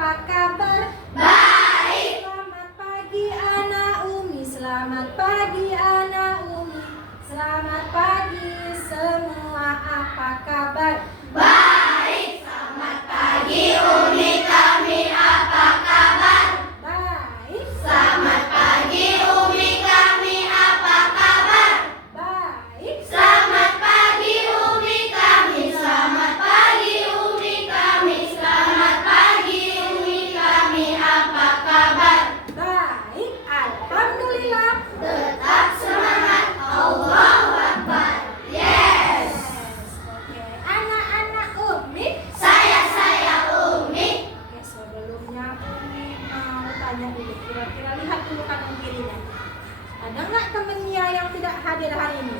apa kabar? Baik. Selamat pagi anak Umi, selamat pagi anak Umi. Selamat pagi semua, apa kabar? Baik. Selamat pagi Umi kami, apa kabar? Baik. Selamat pagi Umi kami, apa kabar? Baik. Selamat pagi Umi kami, selamat pagi Umi kami, selamat pagi Umi kami, apa kabar? Baik, alhamdulillah. Tetap semangat, Allahu Akbar. Yes. Oke, anak-anak Umi. Saya Umi. Oke, sebelumnya Umi mau tanya dulu, kira-kira lihat dulu kanan kirinya. Ada nggak temennya yang tidak hadir hari ini?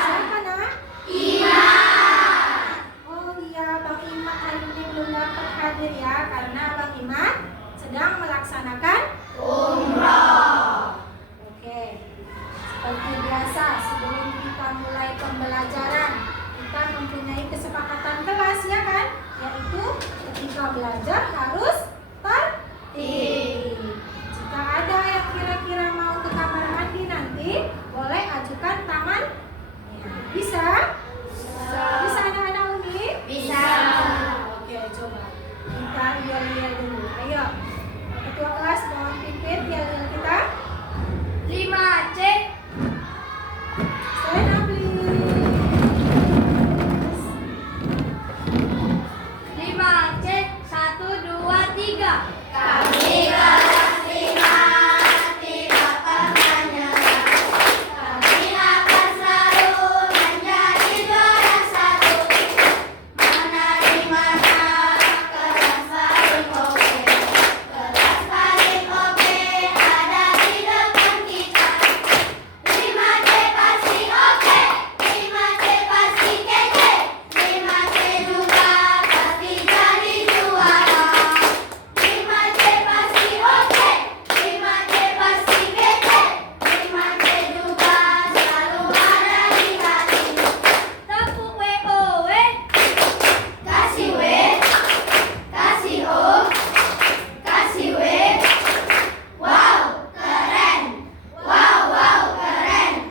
Siapa nak? Oh iya, Bang Imat hari ini belum dapat hadir ya, karena Bang Imat sedang melaksanakan Umroh. Oke, seperti biasa sebelum kita mulai pembelajaran, kita mempunyai kesepakatan kelas ya kan? Yaitu ketika belajar harus tertib. Jika ada yang kira-kira mau ke kamar mandi nanti, boleh ajukan tangan. Bisa? Bisa anak-anak Umi? Bisa. Oke, coba kita yel-yel dulu. Ayo, ketua kelas mohon pimpin yel-yel kita. 5C. Stand up, please. 5C. 1, 2, 3. Kami kelas 5 tidak pernah nyerah. Kami akan selalu menjadi juara 1. Mana di mana kelas paling oke. Kelas paling oke ada di depan kita. 5C pasti oke, 5C pasti kece, 5C juga pasti jadi juara. 5C pasti oke, 5C pasti kece, 5C juga selalu ada di hati. Tepuk WOW, kasih W, kasih O, kasih W. Wow, keren. Wow, wow, keren.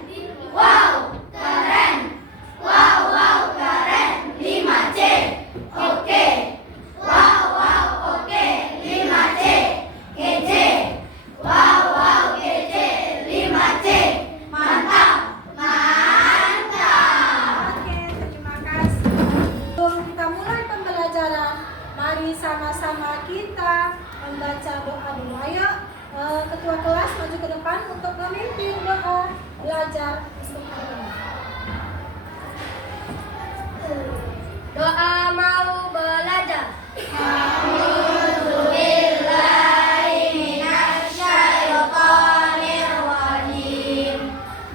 Wow, keren. Wow, wow, keren. 5C. Oke. Wow, wow, oke. 5C. Kece. Wow, wow, kece. 5C. Mantap. Mantap. Oke, terima kasih. Sebelum kita mulai pembelajaran, mari sama-sama kita membaca doa dulu. Ayo, ketua kelas maju ke depan untuk memimpin doa belajar untuk hari ini. Doa mau belajar.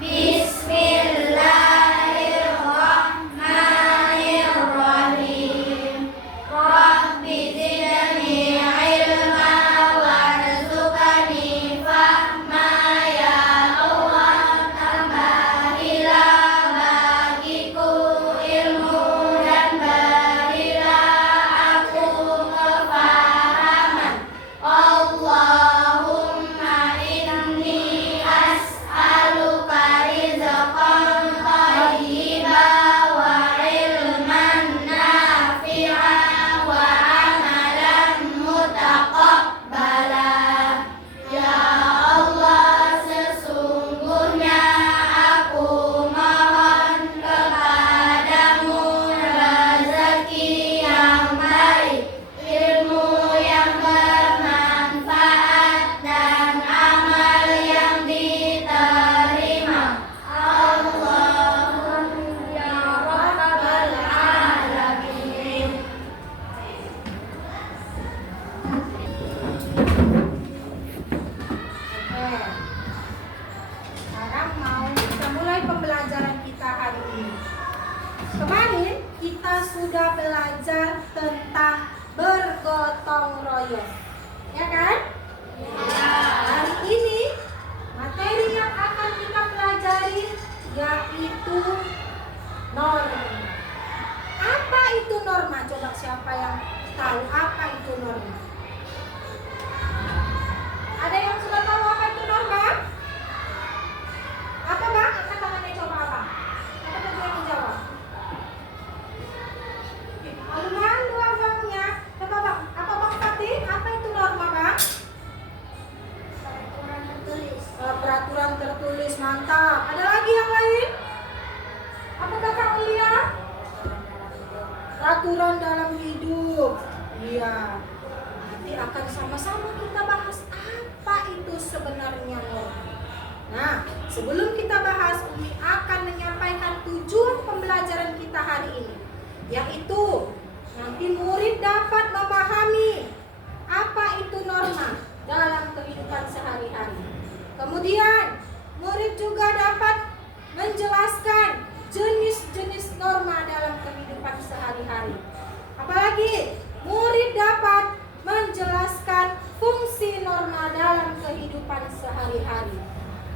Bismillahirrahmanirrahim. Rabbi zidni ilma warzuqni fahma ya Allah, tambahilah bagiku ilmu dan berilah aku kefahaman. Allahumma inni as'aluka rizqan thayyiban wa ilman nafi'an wa amalan mutaqabbalan. Ya Allah, sesungguhnya aku mohon kepadamu rezeki yang baik, ilmu yang bermanfaat, dan amal yang diterima. Allahumma ya Rabbal Alamin. Oke. Sekarang mau kita mulai pembelajaran kita hari ini. Kemarin kita sudah belajar tentang bergotong royong. Ya kan? Hari ini materi yang akan kita pelajari yaitu norma. Apa itu norma? Coba siapa yang tahu apa itu Iya. Nanti akan sama-sama kita bahas apa itu sebenarnya norma. Nah, sebelum kita bahas, Umi akan menyampaikan tujuan pembelajaran kita hari ini, yaitu nanti murid dapat memahami apa itu norma dalam kehidupan sehari-hari. Kemudian, murid juga dapat menjelaskan jenis-jenis norma dalam kehidupan sehari-hari. Apalagi, murid dapat menjelaskan fungsi norma dalam kehidupan sehari-hari.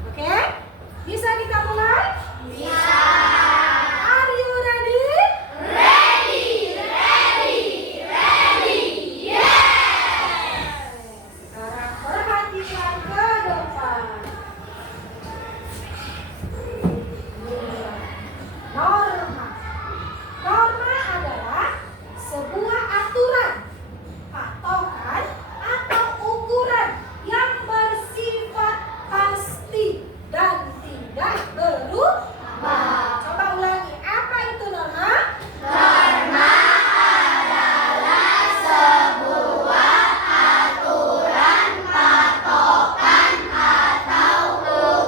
Oke? Bisa kita mulai? Bisa. Are you ready? Ready, ready, ready. Yes. Sekarang perhatikan ke depan. Norma. Norma adalah sebuah aturan, patokan, atau ukuran yang bersifat pasti dan tidak berubah. Coba ulangi, apa itu norma? Norma adalah sebuah aturan, patokan, atau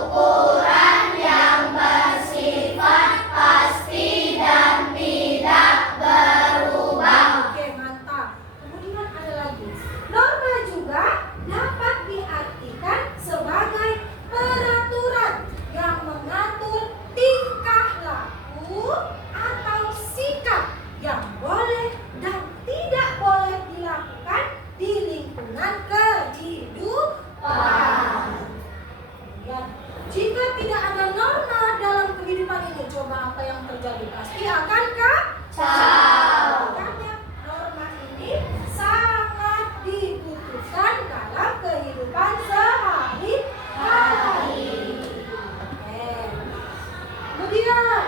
ukuran yang bersifat pasti dan tidak berubah. Oke, mantap. Kemudian ada lagi. Norma juga dapat diartikan sebagai peraturan yang mengatur tingkah laku atau sikap yang boleh dan tidak boleh dilakukan di lingkungan kehidupan. Ya, jika tidak ada norma dalam kehidupan ini, coba apa yang terjadi? Pasti akan kacau. Makanya norma ini sangat dibutuhkan dalam kehidupan sehari-hari. Kemudian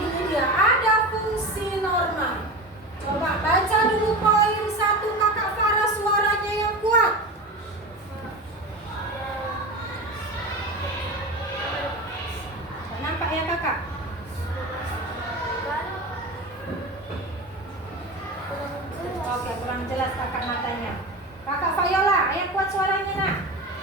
ini dia, ada fungsi norma. Coba baca dulu poin 1 Kakak Farah, suaranya yang kuat. Nampak ya Kakak? Oke, kurang jelas Kakak matanya. Kakak Fayola, yang kuat suaranya nak.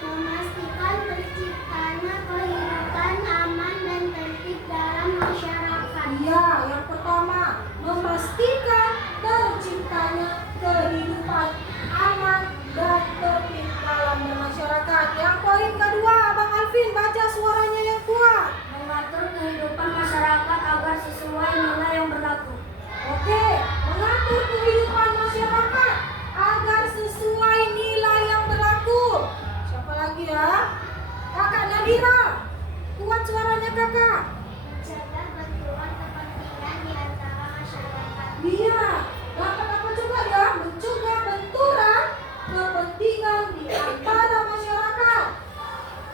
Memastikan terciptanya kehidupan aman dan tertib dalam masyarakat. Iya, yang pertama, memastikan terciptanya kehidupan aman dan tertib dalam masyarakat. Yang poin kedua, Bang Alvin, baca suaranya yang kuat. Mengatur kehidupan masyarakat agar sesuai nilai yang berlaku. Oke, mengatur kehidupan masyarakat agar sesuai nilai yang berlaku. Siapa lagi ya? Kakak Nadira, kuat suaranya Kakak. Menjaga benturan kepentingan di antara masyarakat. Iya, dapat apa juga ya? Mencegah benturan kepentingan di antara masyarakat.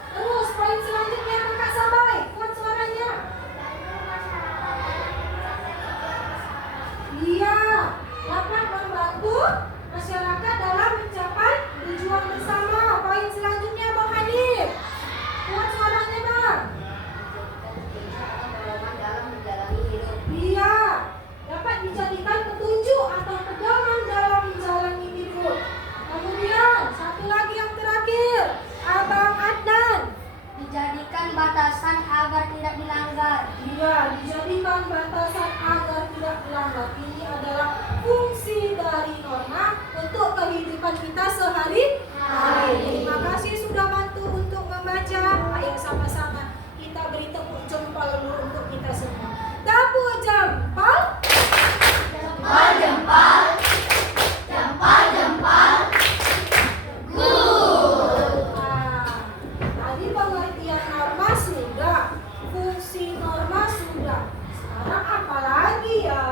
Terus poin selanjutnya Kakak Sabai, kuat suaranya. Iya, dapat membantu masyarakat dalam mencapai tujuan bersama. Poin selanjutnya Bang Hanif, kuat suaranya Bang. Iya, dapat dijadikan petunjuk atau pedoman dalam menjalani hidup. Kemudian satu lagi yang terakhir, Abang Adnan. Dijadikan batasan agar tidak dilanggar. Iya, dijadikan batasan agar tidak dilanggar. Ini adalah fungsi dari norma untuk kehidupan kita sehari-hari. Terima kasih sudah bantu untuk membaca. Ayo sama-sama kita beri tepuk jempol dulu untuk kita semua. Tepuk jempol. Jempol, jempol. Jempol, jempol. Nah, tadi pengertian norma sudah, fungsi norma sudah. Sekarang apa lagi ya?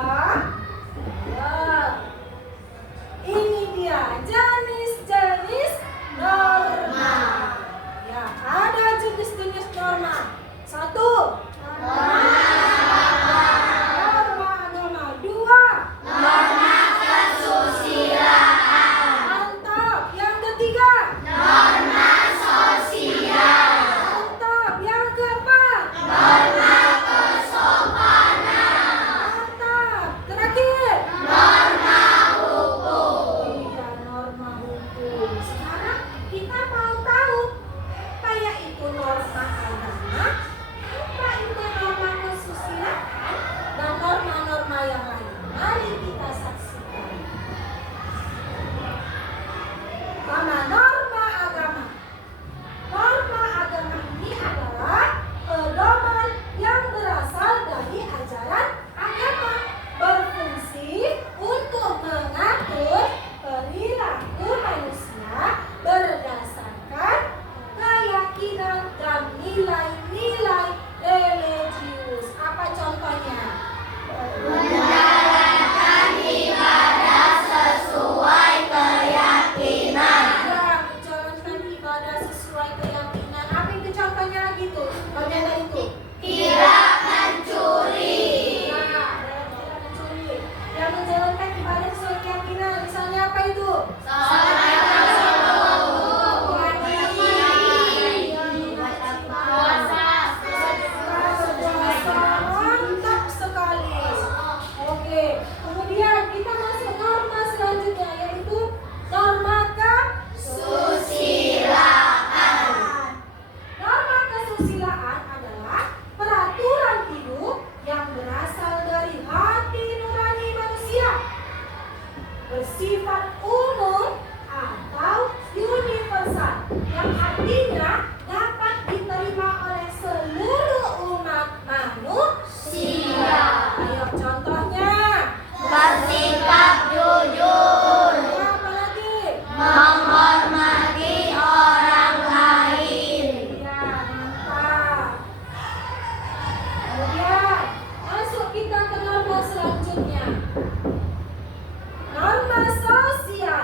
Kemudian kita masuk norma selanjutnya, yaitu norma kesusilaan. Norma kesusilaan adalah peraturan hidup yang berasal dari hati nurani manusia, bersifat umum atau universal, yang artinya dapat diterima oleh seluruh umat manusia. Ayo contohnya. Bersikap jujur, Ya, apa lagi? menghormati orang lain, Ya, mantap. Kemudian masuk kita ke norma selanjutnya. Norma sosial.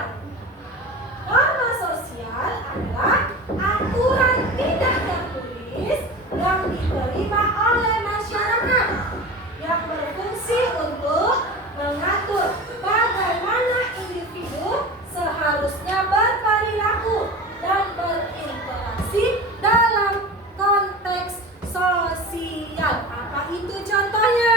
Norma sosial adalah aturan tidak tertulis yang diterima oleh masyarakat, yang berfungsi untuk mengatur bagaimana individu seharusnya berperilaku dan berinteraksi dalam konteks sosial. Apa itu contohnya?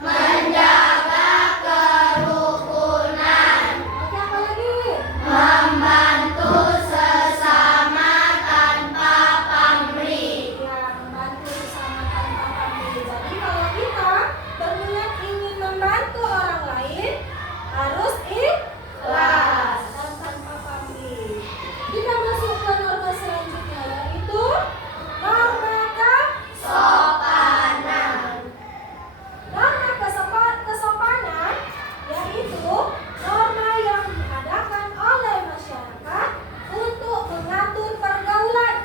menjaga kerukunan, Oke, apa lagi? membantu sesama tanpa pamrih, Ya, membantu sesama tanpa pamrih. Jadi kalau kita berniat ingin membantu orang lain, harus ikhlas dan tanpa pamrih. Kita masuk ke norma selanjutnya, yaitu norma sopanan, norma kesopanan, yaitu norma yang diadakan oleh masyarakat untuk mengatur pergaulan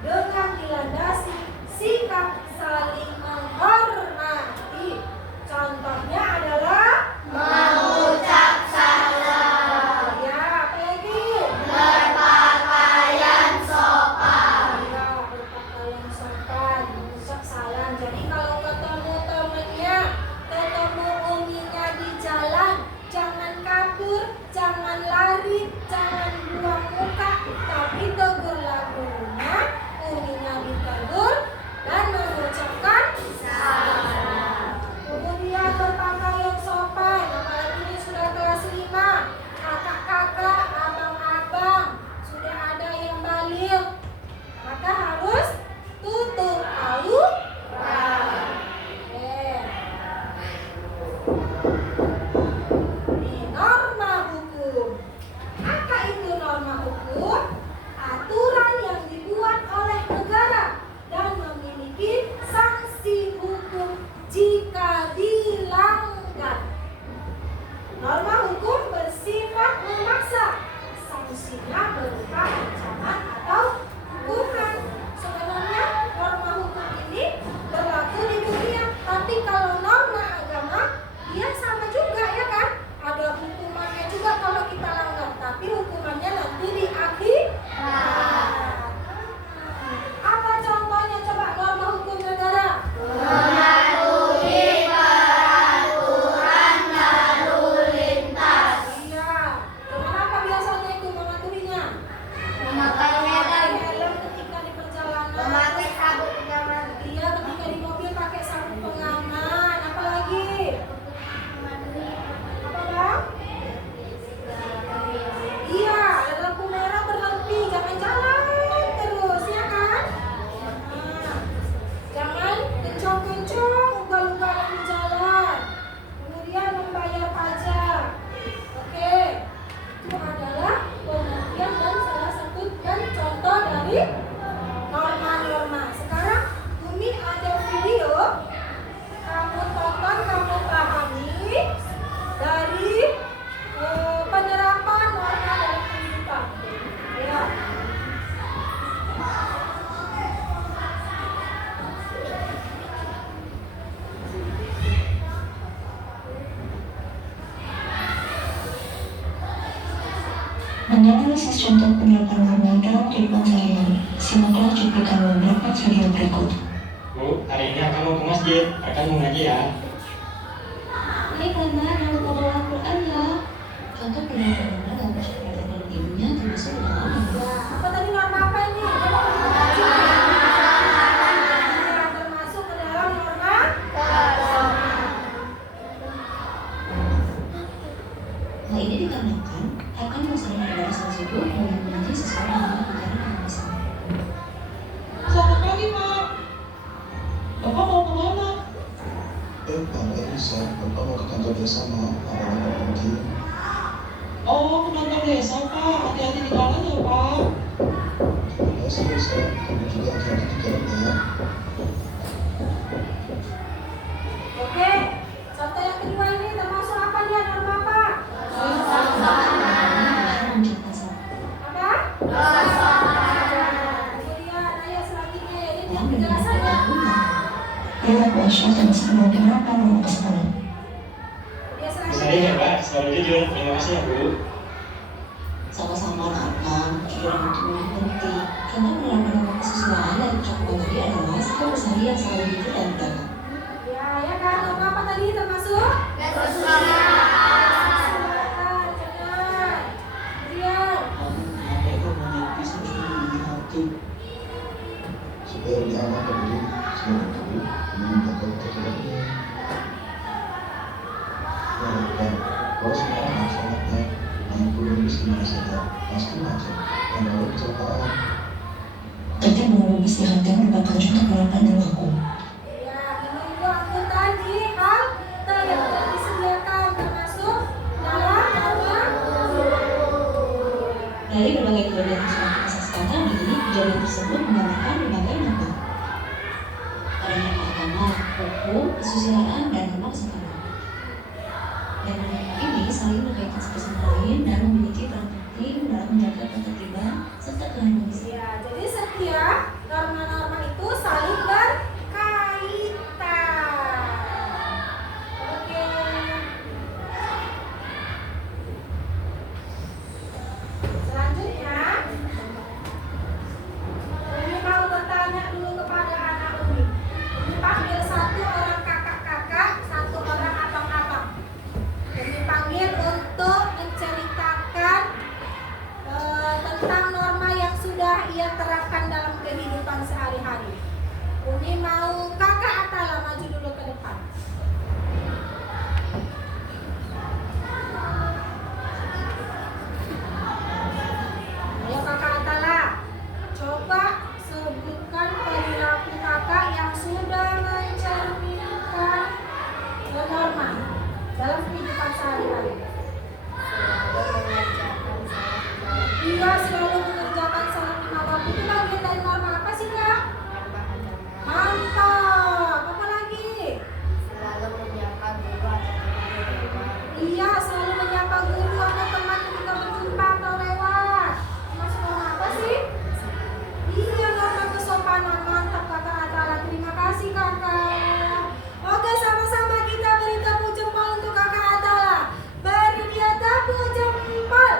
dengan dilandasi sikap saling menghormati. Contohnya adalah mengucap salam, ya, apa lagi? berpakaian sopan, Ya, berpakaian sopan, mengucap salam. Jadi kalau ketemu temennya, ketemu uminya di jalan, jangan kabur, jangan lari, jangan buang muka, tapi tegurlah gurunya, uminya ditegur dan mengucapkan salam. Kemudian berpakaian sopan, apalagi ini sudah kelas 5, kakak-kakak, abang-abang, sudah ada yang balik, maka harus tutup aurat. Ini norma hukum. Apa itu norma hukum? Aturan yang dibuat oleh negara dan memiliki sanksi hukum jika dilanggar. Norma hukum bersifat memaksa. Sanksinya berupa ancaman atau hukuman. Sebenarnya norma hukum ini berlaku di dunia, tapi kalau norma agama dia sama juga, ya kan? Ada hukumannya juga kalau kita langgar, tapi hukumannya nanti di akhirat. Apa contohnya coba norma hukum negara? mematuhi peraturan lalu lintas, Iya. Dengan apa biasanya itu mematuhinya? memakai helm, Helm ketika di perjalanan. memakai sabuk pengaman, Iya, ketika di mobil pakai sabuk pengaman. Apa lagi? Apa, Bang? Iya, ada lampu merah berhenti, jangan jalan terus, ya kan? Nah, jangan kencang-kencang ugal-ugalan di jalan. Kemudian membayar pajak. Oke, itu adalah pengertian dan salah satu dan contoh dari norma-norma. Sekarang Umi ada video, kamu tonton, kamu pahami dari penerapan norma dalam kehidupan. Ya. Menganalisis contoh penerapan norma dalam kehidupan sehari-hari, simaklah cuplikan beberapa video berikut. Bu, hari ini akan mau ke masjid, akan mengaji ya. Ini karena mau bawa Al-Quran ya. Contoh penerapan norma dalam percakapan dalam ibunya termasuk dalam Ya, apa tadi norma apa ini? Dia mau mengaji. Ya, termasuk ke dalam norma. Hal ini dikarenakan akan melaksanakan ibadah salat subuh dengan mengaji sesuai dengan ajaran agama Islam. Selamat pagi, Pak. Bapak mau kemana? Pak, nggak bisa. Bapak mau ke kantor desa, mau apa pergi? Oh, ke kantor desa, Pak. Hati-hati di jalan ya, Pak. Ya, serius ya. Kamu juga hati-hati di jalan ya. Oke, contoh yang kedua ini termasuk apa dia norma apa? Mengucapkan salam. Apa? Kemudian ayat selanjutnya ini dia Dalam penjelasannya. Perilaku Aisyah termasuk menggunakan nama kesalahan. Dia Bisa selanjutnya. ya Pak, selalu jujur. Terima kasih ya Bu. Sama-sama anak-anak, jujur itu penting karena menerapkan nama kesusilaan dan ucapan tadi adalah sikap keseharian yang selalu jujur dan beragam. Ya kan, norma apa tadi termasuk? Supaya lebih aman bagi semua itu, menjaga ketertibannya. Dan kalau semua anak sholatnya 60 muslimah saja, pasti macet. Membawa kecelakaan. Tetap menunggu istirahatkan merupakan contoh penerapan yang laku. Ya, menunggu angkutan di halte yang telah disediakan termasuk dalam norma. Dari berbagai kejadian yang sudah kita saksikan tadi, kejadian tersebut menggambarkan berbagai makna. Adanya agama, hukum, kesusilaan, dan norma kesopanan. Dan norma ini saling berkaitan satu sama lain dan memiliki peran penting dalam menjaga ketertiban serta keharmonisan. Ya, jadi setiap norma-norma itu saling berkaitan. Oke. Selanjutnya, Umi mau bertanya dulu kepada anak Umi. Umi panggil satu orang kakak-kakak, satu orang abang-abang. Umi panggil untuk menceritakan tentang norma yang sudah ia terapkan dalam kehidupan sehari-hari. Umi mau kakak Atala maju dulu ke depan. Ayo kakak Atala, coba sebutkan perilaku kakak yang sudah mencerminkan norma dalam kehidupan sehari-hari. Dia selalu mengerjakan salat lima waktu. Itu bagian dari norma apa sih kak? Mantap. Apa lagi? Iya, selalu menyapa guru atau teman ketika berjumpa atau lewat. Masuk norma apa sih? Iya, norma kesopanan. Mantap kakak Atala. Terima kasih kakak. Oke, sama-sama kita beri tepuk jempol untuk kakak Atala. Beri dia tepuk jempol.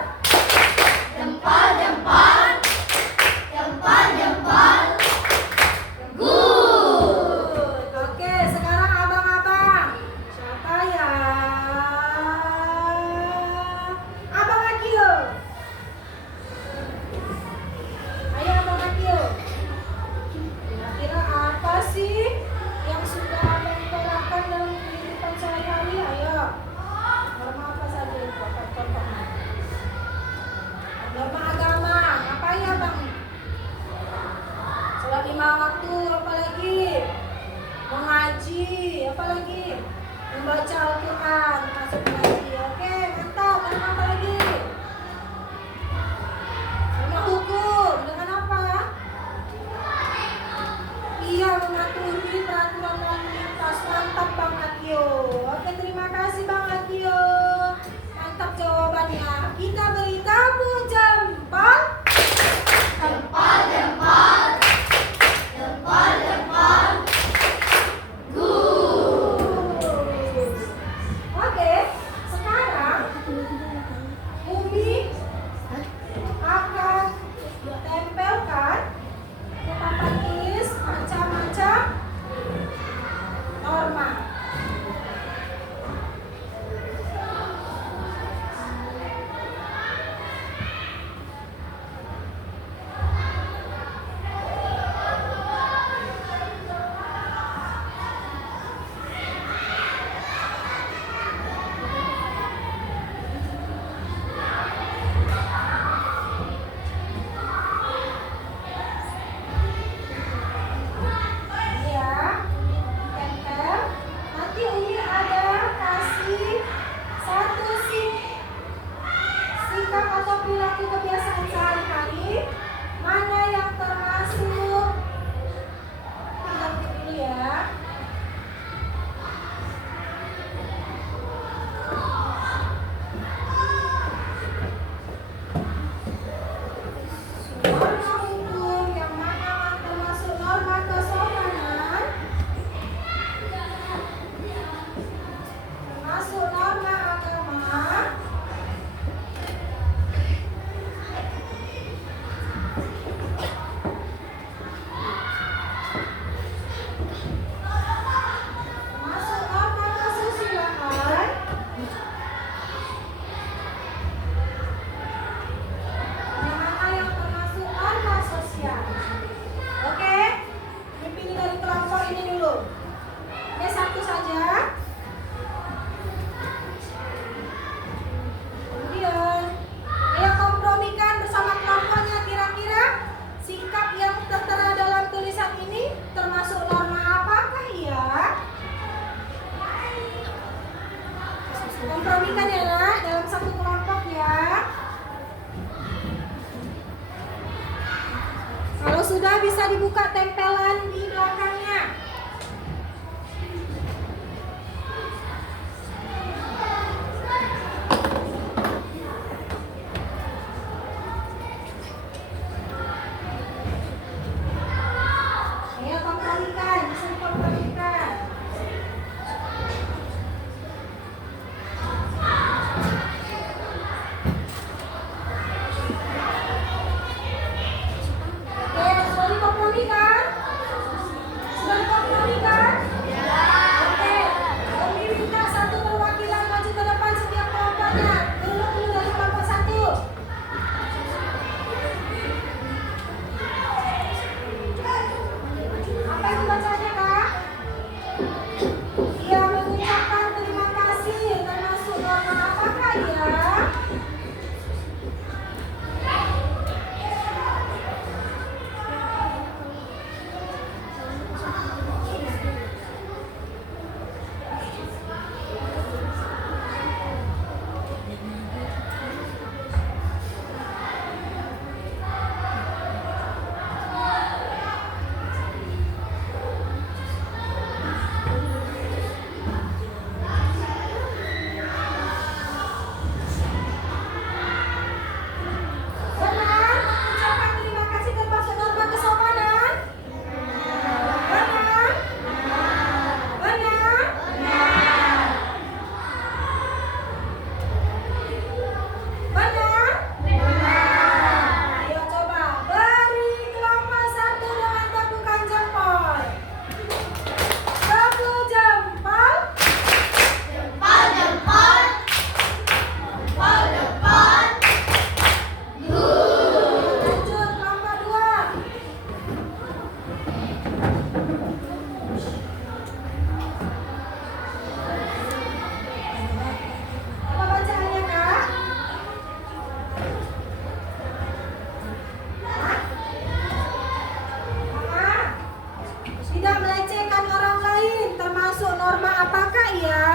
Good. Oke, sekarang abang-abang. Siapa ya? Abang Akio. Ayo abang Akio. Kira-kira apa sih yang sudah bisa dibuka tempelan di belakangnya. Ayo kompromikan, bisa dikompromikan. Oke, sudah dikompromikan? Sudah dikompromikan? Oke, kami minta satu perwakilan maju ke depan setiap kelompoknya. Dulu dari kelompok satu. Apa itu bacanya, Kak? Ia mengucapkan terima kasih, termasuk norma apakah ya? Benar, ucapan terima kasih termasuk norma kesopanan? Benar? Benar? Benar? Ayo coba beri kelompok satu dengan tepukan jempol. Tepuk jempol. Jempol, jempol. Jempol, jempol. Lanjut kelompok dua. Apa bacaannya, Kak? Hah? Tidak melecehkan orang lain, termasuk norma apakah ya?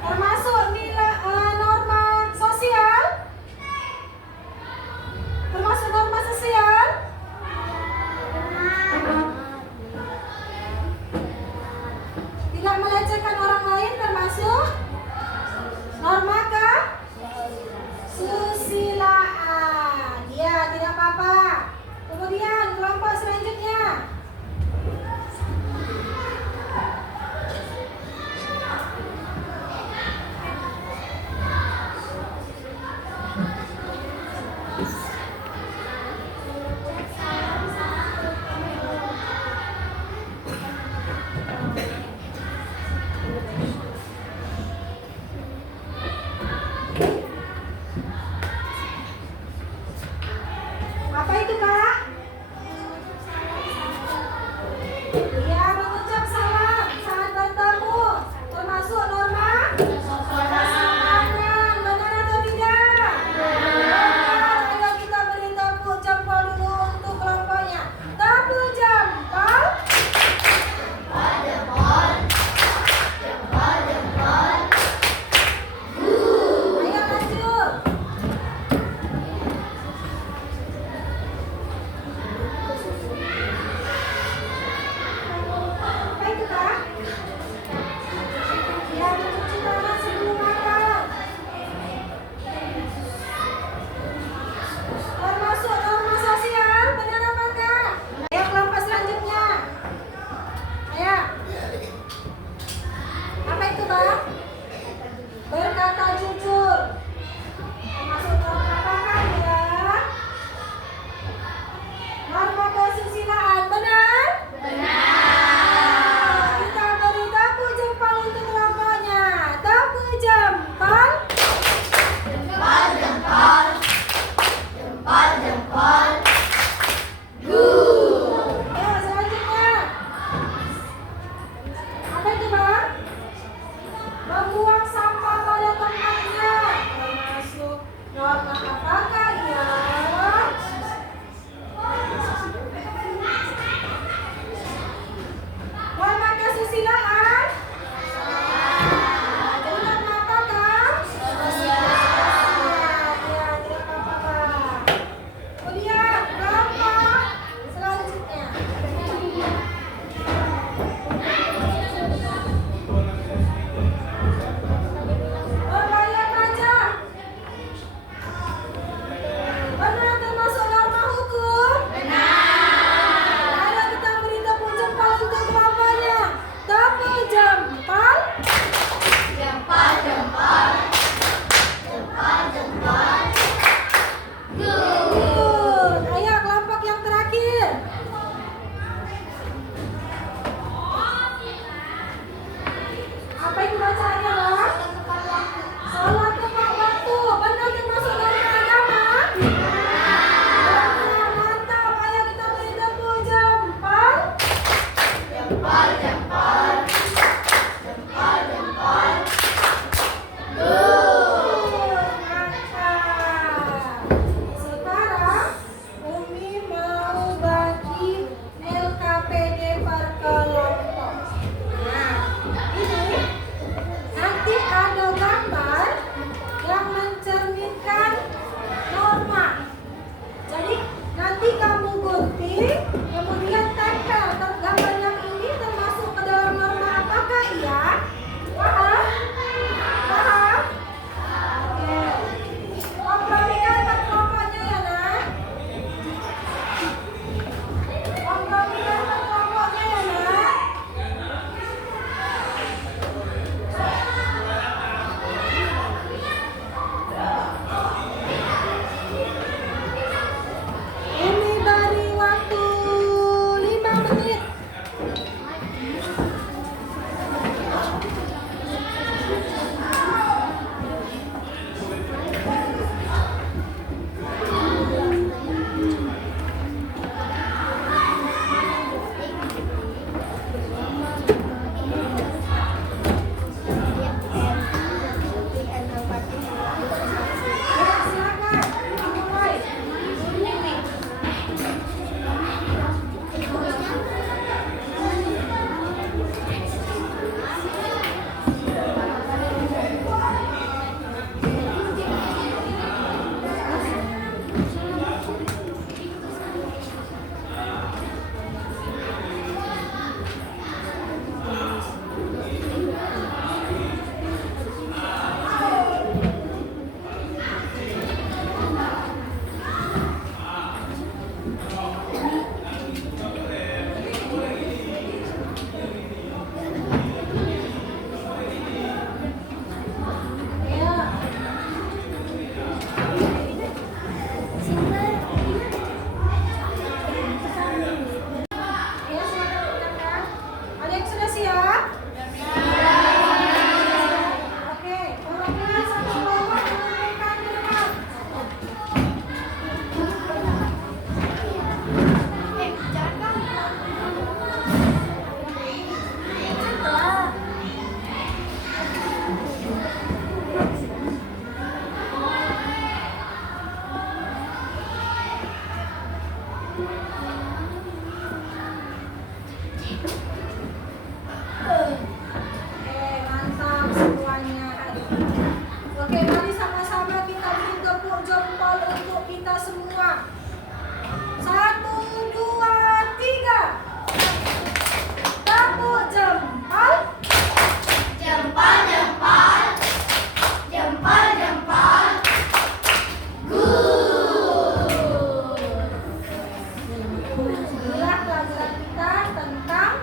Termasuk nilai norma sosial? Termasuk norma sosial? Tidak melecehkan orang lain termasuk norma kesusilaan. Ya, tidak apa-apa. Kemudian kelompok selanjutnya. Apa itu, Kak? Iya, mengucap salam saat bertemu, termasuk norma kesopanan. Benar atau tidak? Benar. Ayo kita semua. 1, 2, 3. Tepuk jempol. Jempol, jempol. Jempol, jempol. Inilah pelajaran kita tentang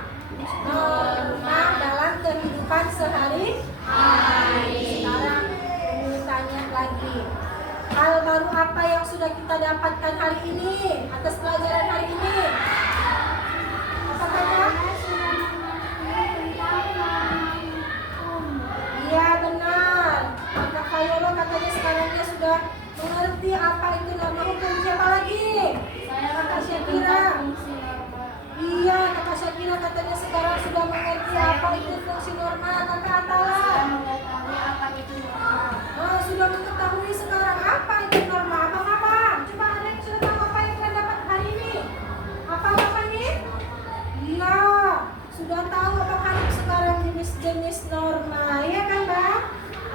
norma dalam kehidupan sehari-hari. Sekarang Ibu tanya lagi, hal baru apa yang sudah kita dapatkan hari ini atas pelajaran hari ini? Apa tanya? Iya benar. Kakak Kayolo katanya sekarang dia sudah mengerti apa itu norma hukum. Siapa lagi? Kakak Syakira. Iya, Kakak Syakira katanya sekarang sudah mengerti apa itu fungsi norma. Kakak Atala. Sudah mengetahui sekarang apa itu norma. Abang-abang, coba ada yang sudah tahu apa yang kalian dapat hari ini? Apa namanya? Iya, sudah tahu Abang Hanif sekarang jenis-jenis norma, ya kan Bang?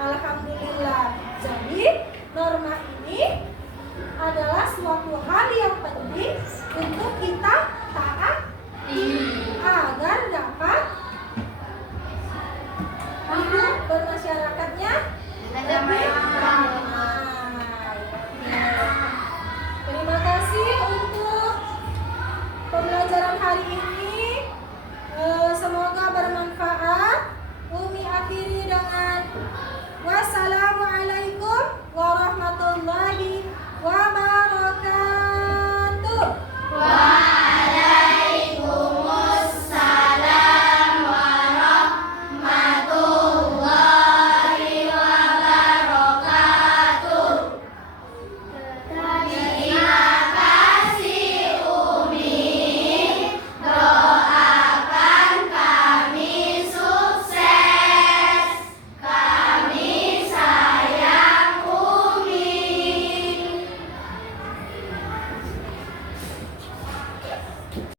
Alhamdulillah. Jadi norma ini adalah suatu hal yang penting untuk kita taati agar dapat hidup bermasyarakat